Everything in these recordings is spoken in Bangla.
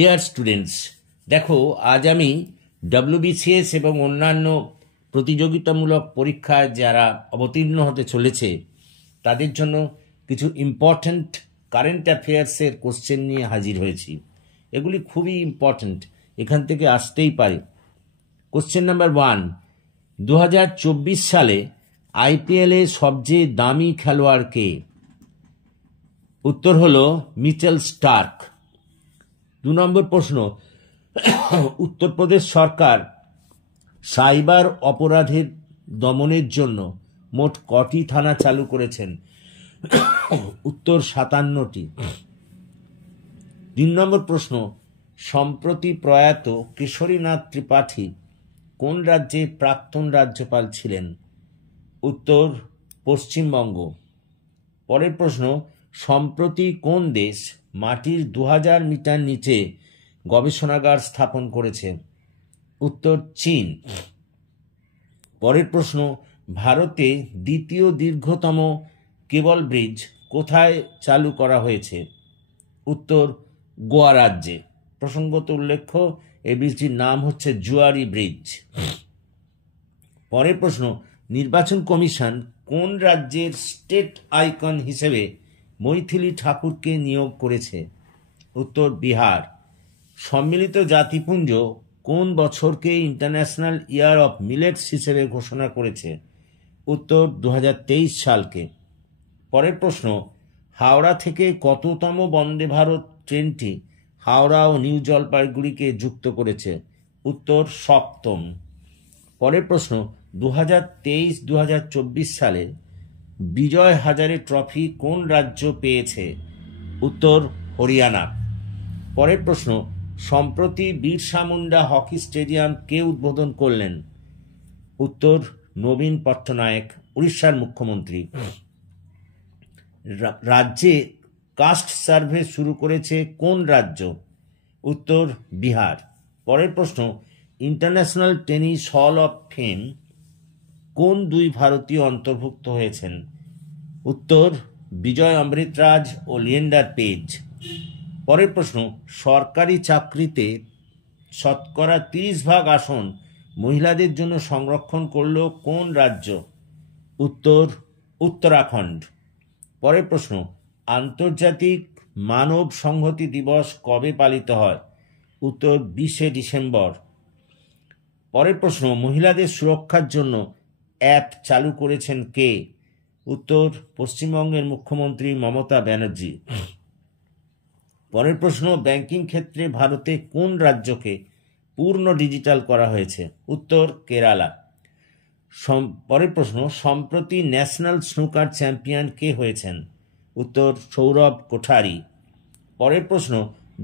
ডিয়ার স্টুডেন্টস, দেখো আজ আমি WBCS এবং অন্যান্য প্রতিযোগিতামূলক পরীক্ষায় যারা অবতীর্ণ হতে চলেছে তাদের জন্য কিছু ইম্পর্ট্যান্ট কারেন্ট অ্যাফেয়ার্সের কোশ্চেন নিয়ে হাজির হয়েছি। এগুলি খুবই ইম্পর্ট্যান্ট, এখান থেকে আসতেই পারে। কোশ্চেন নাম্বার 1, 2024 সালে IPL-এ সবচেয়ে দামি খেলোয়াড় কে? উত্তর হলো মিচেল স্টার্ক। 2 নম্বর প্রশ্ন, উত্তরপ্রদেশ সরকার সাইবার অপরাধের দমনের জন্য মোট কটি থানা চালু করেছেন? উত্তর 57টি। 3 নম্বর প্রশ্ন, সম্প্রতি প্রয়াত কেশরীনাথ ত্রিপাঠী কোন রাজ্যে প্রাক্তন রাজ্যপাল ছিলেন? উত্তর পশ্চিমবঙ্গ। পরের প্রশ্ন, সম্প্রতি কোন দেশ মাটির 2000 মিটার নিচে গবেষণাগার স্থাপন করেছে? উত্তর চীন। পরের প্রশ্ন, ভারতে দ্বিতীয় দীর্ঘতম কেবল ব্রিজ কোথায় চালু করা হয়েছে? উত্তর গোয়া রাজ্যে। প্রসঙ্গত উল্লেখ্য, এই ব্রিজটির নাম হচ্ছে জুয়ারি ব্রিজ। পরের প্রশ্ন, নির্বাচন কমিশন কোন রাজ্যের স্টেট আইকন হিসেবে মৈথিলি ঠাকুরকে নিয়োগ করেছে? উত্তর বিহার। সম্মিলিত জাতিপুঞ্জ কোন বছরকে ইন্টারন্যাশনাল ইয়ার অফ মিলেটস হিসেবে ঘোষণা করেছে? উত্তর 2023 সালকে। পরের প্রশ্ন, হাওড়া থেকে কততম বন্দে ভারত ট্রেনটি হাওড়া ও নিউ জলপাইগুড়িকে যুক্ত করেছে? উত্তর 7ম। পরের প্রশ্ন, 2023-2024 সালে বিজয় হাজারে ট্রফি কোন রাজ্য পেয়েছে? উত্তর হরিয়ানা। পরের প্রশ্ন, সম্প্রতি বিরসা মুন্ডা হকি স্টেডিয়াম কে উদ্বোধন করলেন? উত্তর নবীন পট্টনায়ক, উড়িষ্যার মুখ্যমন্ত্রী। রাজ্যে কাস্ট সার্ভে শুরু করেছে কোন রাজ্য? উত্তর বিহার। পরের প্রশ্ন, international tennis hall of fame কোন 2 ভারতীয় অন্তর্ভুক্ত হয়েছেন? উত্তর বিজয় অমৃতরাজ ও লিয়েন্ডার পেজ। পরের প্রশ্ন, সরকারি চাকরিতে শতকরা 30% আসন মহিলাদের জন্য সংরক্ষণ করল কোন রাজ্য? উত্তর উত্তরাখণ্ড। পরের প্রশ্ন, আন্তর্জাতিক মানব সংহতি দিবস কবে পালিত হয়? উত্তর 20শে ডিসেম্বর। পরের প্রশ্ন, মহিলাদের সুরক্ষার জন্য অ্যাপ চালু করেছেন কে? উত্তর পশ্চিমবঙ্গের মুখ্যমন্ত্রী মমতা ব্যানার্জি। পরের প্রশ্ন, ব্যাংকিং ক্ষেত্রে ভারতে কোন রাজ্যকে পূর্ণ ডিজিটাল করা হয়েছে? উত্তর কেরালা। পরের প্রশ্ন, সম্প্রতি ন্যাশনাল স্নুকার চ্যাম্পিয়ন কে হয়েছেন? উত্তর সৌরভ কোঠারি। পরের প্রশ্ন,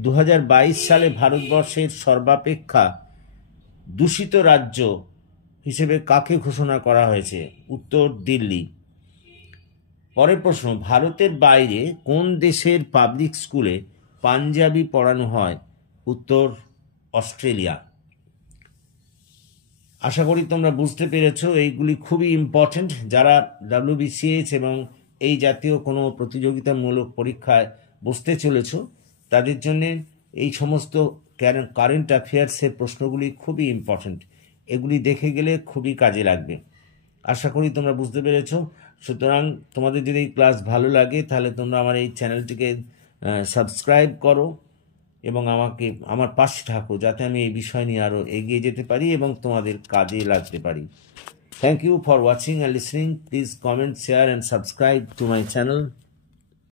2022 সালে ভারতবর্ষের সর্বাপেক্ষা দূষিত রাজ্য হিসেবে কাকে ঘোষণা করা হয়েছে? উত্তর দিল্লি। পরের প্রশ্ন, ভারতের বাইরে কোন দেশের পাবলিক স্কুলে পাঞ্জাবি পড়ানো হয়? উত্তর অস্ট্রেলিয়া। আশা করি তোমরা বুঝতে পেরেছো, এইগুলি খুবই ইম্পর্ট্যান্ট। যারা WBCS এবং এই জাতীয় কোনো প্রতিযোগিতামূলক পরীক্ষায় বসতে চলেছ তাদের জন্য এই সমস্ত কারেন্ট অ্যাফেয়ার্সের প্রশ্নগুলি খুবই ইম্পর্ট্যান্ট। এগুলি দেখে গেলে খুবই কাজে লাগবে। আশা করি তোমরা বুঝতে পেরেছো। সুতরাং তোমাদের যদি এই ক্লাস ভালো লাগে তাহলে তোমরা আমার এই চ্যানেলটিকে সাবস্ক্রাইব করো এবং আমার পাশে থাকো, যাতে আমি এই বিষয় নিয়ে আরও এগিয়ে যেতে পারি এবং তোমাদের কাজে লাগতে পারি। Thank you for watching and listening. Please comment, share and subscribe to my channel.